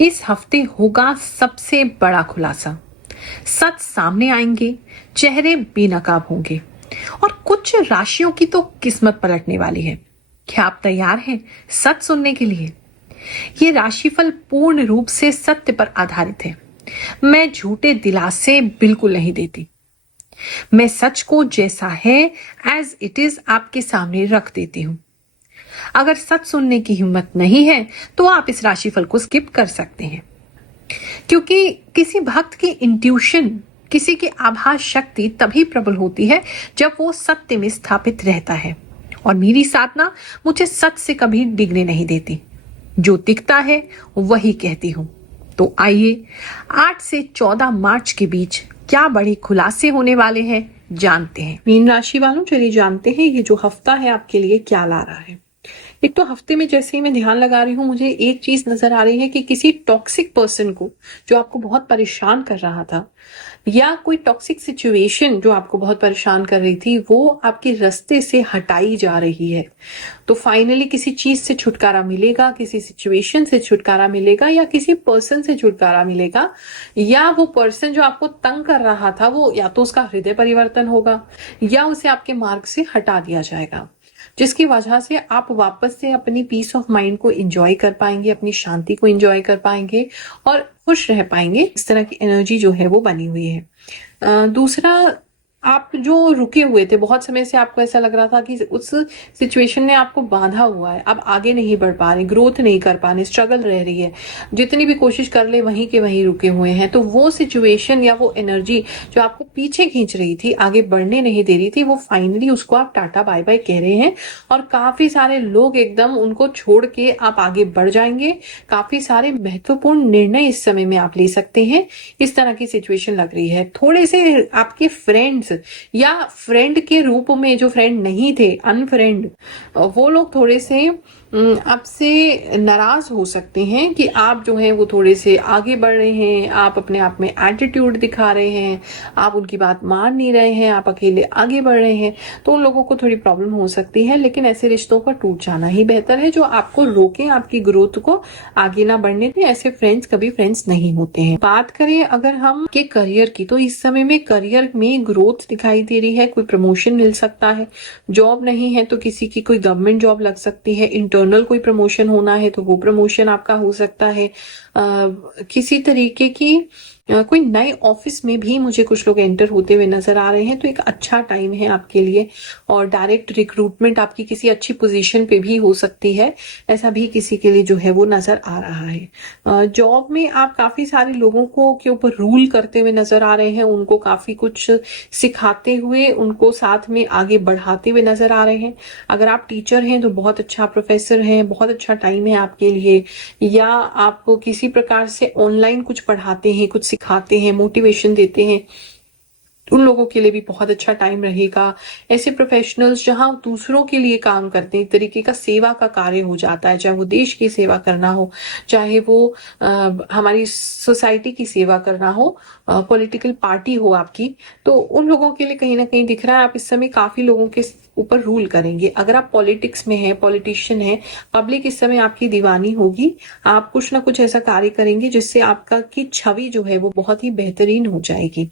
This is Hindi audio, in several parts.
इस हफ्ते होगा सबसे बड़ा खुलासा। सच सामने आएंगे, चेहरे बेनकाब होंगे और कुछ राशियों की तो किस्मत पलटने वाली है। क्या आप तैयार हैं सच सुनने के लिए? ये राशिफल पूर्ण रूप से सत्य पर आधारित है। मैं झूठे दिलासे बिल्कुल नहीं देती। मैं सच को जैसा है एज इट इज आपके सामने रख देती हूँ। अगर सच सुनने की हिम्मत नहीं है तो आप इस राशिफल को स्किप कर सकते हैं, क्योंकि किसी भक्त की इंट्यूशन, किसी की आभास शक्ति तभी प्रबल होती है जब वो सत्य में स्थापित रहता है। और मेरी साधना मुझे सच से कभी डिगने नहीं देती। जो दिखता है वही कहती हूँ। तो आइए 8 से 14 मार्च के बीच क्या बड़े खुलासे होने वाले हैं जानते हैं। मीन राशि वालों, चलिए जानते हैं ये जो हफ्ता है आपके लिए क्या ला रहा है। एक तो हफ्ते में जैसे ही मैं ध्यान लगा रही हूँ, मुझे एक चीज नजर आ रही है कि किसी टॉक्सिक पर्सन को जो आपको बहुत परेशान कर रहा था, या कोई टॉक्सिक सिचुएशन जो आपको बहुत परेशान कर रही थी, वो आपके रास्ते से हटाई जा रही है। तो फाइनली किसी चीज से छुटकारा मिलेगा, किसी सिचुएशन से छुटकारा मिलेगा, या किसी पर्सन से छुटकारा मिलेगा, या वो पर्सन जो आपको तंग कर रहा था वो या तो उसका हृदय परिवर्तन होगा या उसे आपके मार्ग से हटा दिया जाएगा, जिसकी वजह से आप वापस से अपनी पीस ऑफ माइंड को एंजॉय कर पाएंगे, अपनी शांति को एंजॉय कर पाएंगे और खुश रह पाएंगे। इस तरह की एनर्जी जो है वो बनी हुई है। दूसरा, आप जो रुके हुए थे बहुत समय से, आपको ऐसा लग रहा था कि उस सिचुएशन ने आपको बांधा हुआ है, अब आगे नहीं बढ़ पा रहे, ग्रोथ नहीं कर पा रहे, स्ट्रगल रह रही है, जितनी भी कोशिश कर ले वहीं के वहीं रुके हुए हैं। तो वो सिचुएशन या वो एनर्जी जो आपको पीछे खींच रही थी, आगे बढ़ने नहीं दे रही थी, वो फाइनली उसको आप टाटा बाय बाय कह रहे हैं। और काफी सारे लोग एकदम उनको छोड़ के आप आगे बढ़ जाएंगे। काफी सारे महत्वपूर्ण निर्णय इस समय में आप ले सकते हैं। इस तरह की सिचुएशन लग रही है। थोड़े से आपके फ्रेंड्स या फ्रेंड के रूप में जो फ्रेंड नहीं थे, अनफ्रेंड, वो लोग थोड़े से आपसे नाराज हो सकते हैं कि आप जो है वो थोड़े से आगे बढ़ रहे हैं, आप अपने आप में एटीट्यूड दिखा रहे हैं, आप उनकी बात मान नहीं रहे हैं, आप अकेले आगे बढ़ रहे हैं। तो उन लोगों को थोड़ी प्रॉब्लम हो सकती है, लेकिन ऐसे रिश्तों का टूट जाना ही बेहतर है जो आपको रोके, आपकी ग्रोथ को आगे ना बढ़ने दें। ऐसे फ्रेंड्स कभी फ्रेंड्स नहीं होते हैं। बात करें अगर हम के करियर की, तो इस समय में करियर में ग्रोथ दिखाई दे रही है। कोई प्रमोशन मिल सकता है, जॉब नहीं है तो किसी की कोई गवर्नमेंट जॉब लग सकती है, इंटरनल कोई प्रमोशन होना है तो वो प्रमोशन आपका हो सकता है। किसी तरीके की कोई नए ऑफिस में भी मुझे कुछ लोग एंटर होते हुए नजर आ रहे हैं, तो एक अच्छा टाइम है आपके लिए। और डायरेक्ट रिक्रूटमेंट आपकी किसी अच्छी पोजीशन पे भी हो सकती है, ऐसा भी किसी के लिए जो है वो नजर आ रहा है। जॉब में आप काफी सारे लोगों को के ऊपर रूल करते हुए नजर आ रहे हैं, उनको काफी कुछ सिखाते हुए, उनको साथ में आगे बढ़ाते हुए नजर आ रहे हैं। अगर आप टीचर हैं तो बहुत अच्छा, प्रोफेसर हैं, बहुत अच्छा टाइम है आपके लिए। या आप किसी प्रकार से ऑनलाइन कुछ पढ़ाते हैं, कुछ सिखाते हैं, मोटिवेशन देते हैं, उन लोगों के लिए भी बहुत अच्छा टाइम रहेगा। ऐसे प्रोफेशनल्स जहां दूसरों के लिए काम करते हैं, एक तरीके का सेवा का कार्य हो जाता है, चाहे वो देश की सेवा करना हो, चाहे वो हमारी सोसाइटी की सेवा करना हो, पॉलिटिकल पार्टी हो आपकी, तो उन लोगों के लिए कहीं ना कहीं दिख रहा है आप इस समय काफी लोगों के ऊपर रूल करेंगे। अगर आप पॉलिटिक्स में हैं, पॉलिटिशियन हैं, पब्लिक इस समय आपकी दीवानी होगी। आप कुछ ना कुछ ऐसा कार्य करेंगे जिससे आपका की छवि जो है वो बहुत ही बेहतरीन हो जाएगी।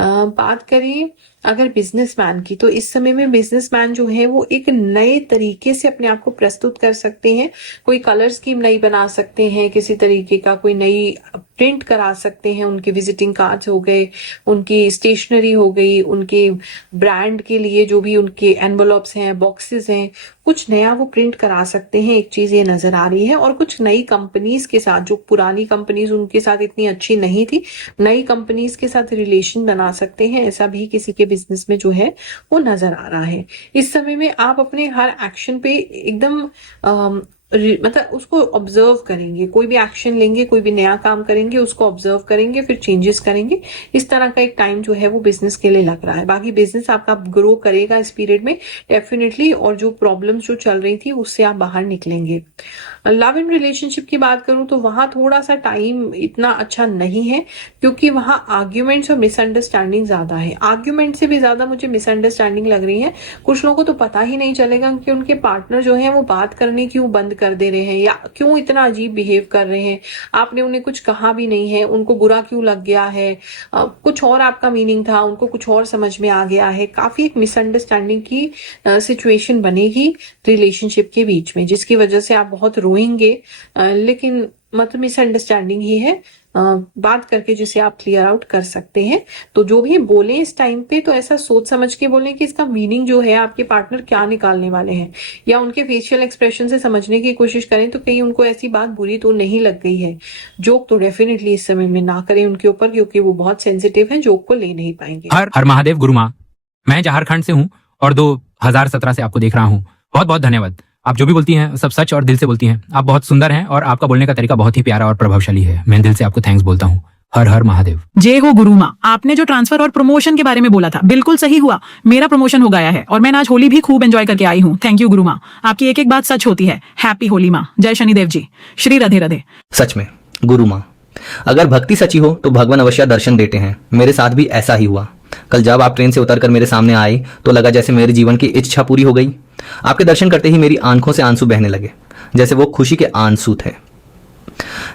बात करें अगर बिजनेसमैन की, तो इस समय में बिजनेसमैन जो है वो एक नए तरीके से अपने आप को प्रस्तुत कर सकते हैं। कोई कलर स्कीम नई बना सकते हैं, किसी तरीके का कोई नई प्रिंट करा सकते हैं, उनके विजिटिंग कार्ड्स हो गए, उनकी स्टेशनरी हो गई, उनके ब्रांड के लिए जो भी उनके एनवलप्स हैं, बॉक्सेस हैं, कुछ नया वो प्रिंट करा सकते हैं। एक चीज ये नजर आ रही है। और कुछ नई कंपनीज के साथ, जो पुरानी कंपनीज उनके साथ इतनी अच्छी नहीं थी, नई कंपनीज के साथ रिलेशन बना सकते हैं। ऐसा भी किसी के बिजनेस में जो है वो नजर आ रहा है। इस समय में आप अपने हर एक्शन पे एकदम मतलब उसको ऑब्जर्व करेंगे। कोई भी एक्शन लेंगे, कोई भी नया काम करेंगे, उसको ऑब्जर्व करेंगे, फिर चेंजेस करेंगे। इस तरह का एक टाइम जो है वो बिजनेस के लिए लग रहा है। बाकी बिजनेस आपका ग्रो करेगा इस पीरियड में डेफिनेटली, और जो प्रॉब्लम्स जो चल रही थी उससे आप बाहर निकलेंगे। लव एंड रिलेशनशिप की बात करूं तो वहां थोड़ा सा टाइम इतना अच्छा नहीं है, क्योंकि वहां आर्ग्यूमेंट्स और मिसअंडरस्टैंडिंग ज्यादा है। आर्ग्यूमेंट से भी ज्यादा मुझे मिसअंडरस्टैंडिंग लग रही है। कुछ लोगों को तो पता ही नहीं चलेगा कि उनके पार्टनर जो है वो बात करने क्यों बंद कर दे रहे हैं या क्यों इतना अजीब बिहेव कर रहे हैं, आपने उन्हें कुछ कहा भी नहीं है, उनको बुरा क्यों लग गया है, कुछ और आपका मीनिंग था, उनको कुछ और समझ में आ गया है, काफी एक मिसअंडरस्टैंडिंग की सिचुएशन बनेगी रिलेशनशिप के बीच में, जिसकी वजह से आप बहुत रोएंगे, लेकिन मतलब मिसअंडरस्टैंडिंग ही है, बात करके जिसे आप क्लियर आउट कर सकते हैं। तो जो भी बोले इस टाइम पे तो ऐसा सोच समझ के बोलें कि इसका मीनिंग जो है आपके पार्टनर क्या निकालने वाले हैं, या उनके फेशियल एक्सप्रेशन से समझने की कोशिश करें तो कहीं उनको ऐसी बात बुरी तो नहीं लग गई है। जोक तो डेफिनेटली इस समय में ना करें उनके ऊपर, क्योंकि वो बहुत सेंसिटिव है, जोक को ले नहीं पाएंगे। हर हर महादेव गुरु माँ, मैं झारखंड से हूँ और 2017 से आपको देख रहा हूँ। बहुत बहुत धन्यवाद। आप जो भी बोलती हैं सब सच और दिल से बोलती हैं। आप बहुत सुंदर हैं और आपका बोलने का तरीका बहुत ही प्यारा और प्रभावशाली है। मैं दिल से आपको थैंक्स बोलता हूँ। हर हर महादेव। जय हो गुरु माँ। आपने जो ट्रांसफर और प्रमोशन के बारे में बोला था बिल्कुल सही हुआ। मेरा प्रमोशन हो गया है और मैं आज होली भी खूब एंजॉय करके आई हूँ। थैंक यू गुरु माँ, आपकी एक एक बात सच होती है। हैप्पी होली माँ। जय शनिदेव जी। श्री राधे राधे। सच में गुरु माँ, अगर भक्ति सच्ची हो तो भगवान अवश्य दर्शन देते हैं। मेरे साथ भी ऐसा ही हुआ। कल जब आप ट्रेन से उतरकर मेरे सामने आए तो लगा जैसे मेरे जीवन की इच्छा पूरी हो गई। आपके दर्शन करते ही मेरी आंखों से आंसू बहने लगे, जैसे वो खुशी के आंसू थे।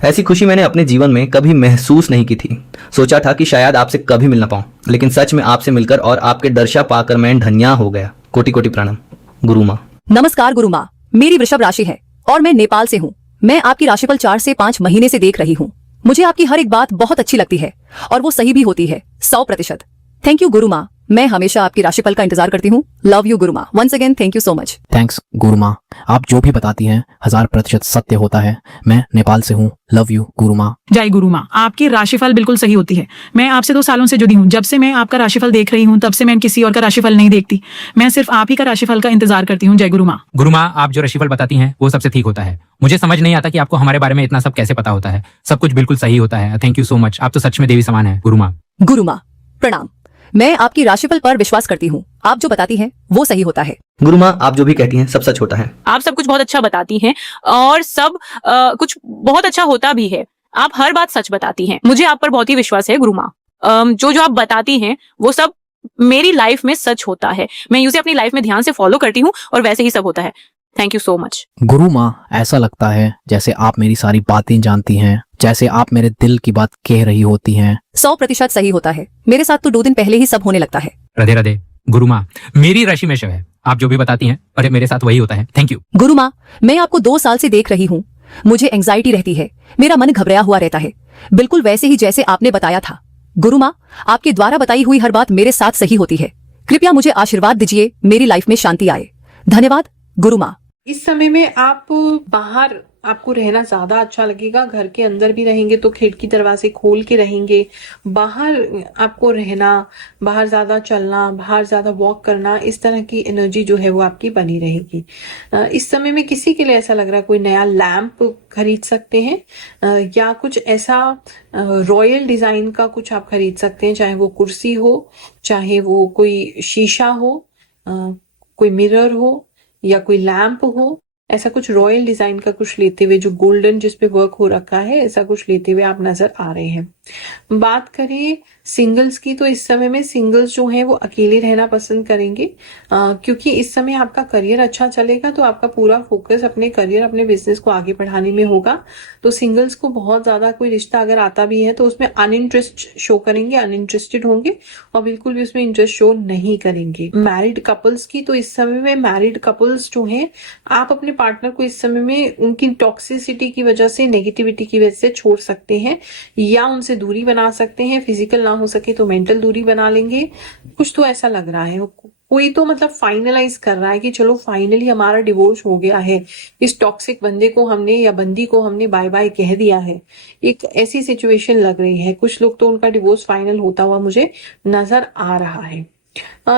ऐसी खुशी मैंने अपने जीवन में कभी महसूस नहीं की थी। सोचा था कि शायद आपसे कभी मिल ना पाऊं, लेकिन सच में आपसे मिलकर और आपके दर्शन पाकर मैं धन्य हो गया। कोटि कोटि प्रणाम गुरु माँ। नमस्कार गुरु माँ, मेरी वृषभ राशि है और मैं नेपाल से हूँ। मैं आपकी राशिफल 4 से 5 महीने से देख रही हूँ। मुझे आपकी हर एक बात बहुत अच्छी लगती है और वो सही भी होती है 100%। थैंक यू गुरु माँ, मैं हमेशा आपकी राशिफल का इंतजार करती हूँ। लव यू गुरु माँ। Once again thank you so much. Thanks गुरु माँ, आप जो भी बताती हैं 1000% सत्य होता है। मैं नेपाल से हूँ। लव यू गुरु माँ। जय गुरु माँ, आपकी राशिफल बिल्कुल सही होती है। मैं आपसे 2 सालों से जुड़ी हूँ। जब से मैं आपका राशिफल देख रही हूँ तब से मैं किसी और का राशिफल नहीं देखती। मैं सिर्फ आप ही का राशिफल का इंतजार करती हूँ। जय गुरु माँ। गुरु माँ, आप जो राशिफल बताती हैं वो सबसे ठीक होता है। मुझे समझ नहीं आता कि आपको हमारे बारे में इतना सब कैसे पता होता है। सब कुछ बिल्कुल सही होता है। Thank you so much. आप तो सच में देवी समान है गुरु माँ। गुरु माँ प्रणाम। मैं आपकी राशिफल पर विश्वास करती हूँ। आप जो बताती हैं वो सही होता है। गुरु माँ, आप जो भी कहती हैं सब सच होता है। आप सब कुछ बहुत अच्छा बताती हैं और सब कुछ बहुत अच्छा होता भी है। आप हर बात सच बताती हैं। मुझे आप पर बहुत ही विश्वास है गुरु माँ। जो जो आप बताती हैं वो सब मेरी लाइफ में सच होता है। मैं उसे अपनी लाइफ में ध्यान से फॉलो करती हूँ और वैसे ही सब होता है। Thank you so much. गुरु माँ, ऐसा लगता है जैसे आप मेरी सारी बातें जानती हैं, जैसे आप मेरे दिल की बात कह रही होती हैं। 100% सही होता है। मेरे साथ तो 2 दिन पहले ही सब होने लगता है। राधे राधे। गुरु माँ, मेरी राशि में शव है। आप जो भी बताती हैं अरे मेरे साथ वही होता है। थैंक यू गुरु माँ, मैं आपको 2 साल से देख रही हूँ। मुझे एंजाइटी रहती है, मेरा मन घबराया हुआ रहता है, बिल्कुल वैसे ही जैसे आपने बताया था। गुरु माँ, आपके द्वारा बताई हुई हर बात मेरे साथ सही होती है। कृपया मुझे आशीर्वाद दीजिए, मेरी लाइफ में शांति आए। धन्यवाद गुरु माँ। इस समय में आप बाहर आपको रहना ज्यादा अच्छा लगेगा। घर के अंदर भी रहेंगे तो खिड़की दरवाजे खोल के रहेंगे। बाहर आपको रहना, बाहर ज्यादा चलना, बाहर ज्यादा वॉक करना, इस तरह की एनर्जी जो है वो आपकी बनी रहेगी। इस समय में किसी के लिए ऐसा लग रहा है कोई नया लैंप खरीद सकते हैं, या कुछ ऐसा रॉयल डिजाइन का कुछ आप खरीद सकते हैं, चाहे वो कुर्सी हो, चाहे वो कोई शीशा हो, कोई मिरर हो या कोई लैंप हो। ऐसा कुछ रॉयल डिजाइन का कुछ लेते हुए, जो गोल्डन जिस पे वर्क हो रखा है, ऐसा कुछ लेते हुए आप नजर आ रहे हैं। बात करें सिंगल्स की तो इस समय में सिंगल्स जो हैं वो अकेले रहना पसंद करेंगे, क्योंकि इस समय आपका करियर अच्छा चलेगा तो आपका पूरा फोकस अपने करियर, अपने बिजनेस को आगे बढ़ाने में होगा। तो सिंगल्स को बहुत ज्यादा कोई रिश्ता अगर आता भी है तो उसमें अनइंटरेस्ट शो करेंगे, अनइंटरेस्टेड होंगे और बिल्कुल भी उसमें इंटरेस्ट शो नहीं करेंगे। मैरिड कपल्स की तो इस समय में मैरिड कपल्स जो हैं, आप अपने पार्टनर को इस समय में उनकी टॉक्सिसिटी की वजह से, नेगेटिविटी की वजह से छोड़ सकते हैं या उनसे दूरी बना सकते हैं। फिजिकल ना हो सके तो मेंटल दूरी बना लेंगे। कुछ तो ऐसा लग रहा है, कोई तो मतलब फाइनलाइज कर रहा है कि चलो फाइनली हमारा डिवोर्स हो गया है, इस टॉक्सिक बंदे को हमने या बंदी को हमने बाय बाय कह दिया है। एक ऐसी सिचुएशन लग रही है। कुछ लोग तो उनका डिवोर्स फाइनल होता हुआ मुझे नजर आ रहा है।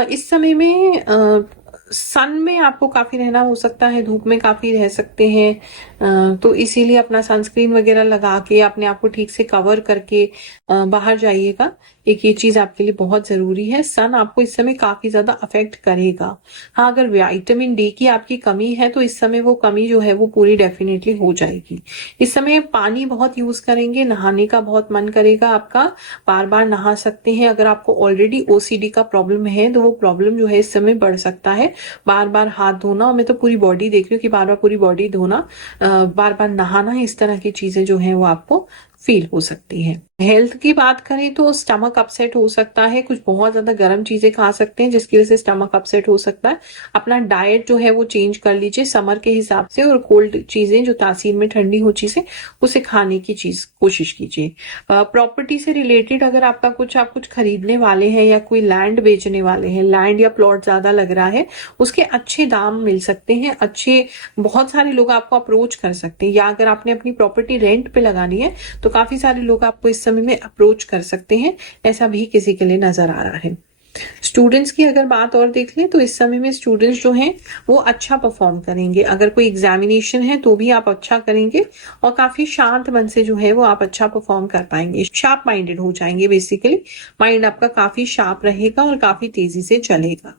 इस समय में सन में आपको काफी रहना हो सकता है, धूप में काफी रह सकते हैं, तो इसीलिए अपना सनस्क्रीन वगैरह लगा के अपने आप को ठीक से कवर करके बाहर जाइएगा। एक ये चीज आपके लिए बहुत जरूरी है। सन आपको इस समय काफी ज्यादा अफेक्ट करेगा। हाँ, अगर विटामिन डी की आपकी कमी है तो इस समय वो कमी जो है वो पूरी डेफिनेटली हो जाएगी। इस समय पानी बहुत यूज करेंगे, नहाने का बहुत मन करेगा आपका, बार बार नहा सकते हैं। अगर आपको ऑलरेडी ओसीडी का प्रॉब्लम है तो वो प्रॉब्लम जो है इस समय बढ़ सकता है। बार बार हाथ धोना, और मैं तो पूरी बॉडी देख रही हूँ कि बार बार पूरी बॉडी धोना, बार बार नहाना, इस तरह की चीजें जो है वो आपको फील हो सकती है। हेल्थ की बात करें तो स्टमक अपसेट हो सकता है, कुछ बहुत ज्यादा गर्म चीजें खा सकते हैं जिसकी वजह से स्टमक अपसेट हो सकता है। अपना डाइट जो है वो चेंज कर लीजिए समर के हिसाब से, और कोल्ड चीजें जो तासीर में ठंडी हो चीजें उसे खाने की कोशिश कीजिए। प्रॉपर्टी से रिलेटेड अगर आप कुछ खरीदने वाले हैं या कोई लैंड बेचने वाले हैं, लैंड या प्लॉट ज्यादा लग रहा है, उसके अच्छे दाम मिल सकते हैं, बहुत सारे लोग आपको अप्रोच कर सकते हैं, या अगर आपने अपनी प्रॉपर्टी रेंट पे लगानी है तो काफी सारे लोग आपको इस समय में अप्रोच कर सकते हैं, ऐसा भी किसी के लिए नजर आ रहा है। स्टूडेंट्स की अगर बात और देख लें तो इस समय में स्टूडेंट्स जो हैं वो अच्छा परफॉर्म करेंगे। अगर कोई एग्जामिनेशन है तो भी आप अच्छा करेंगे, और काफी शांत मन से जो है वो आप अच्छा परफॉर्म कर पाएंगे। शार्प माइंडेड हो जाएंगे, बेसिकली माइंड आपका काफी शार्प रहेगा और काफी तेजी से चलेगा।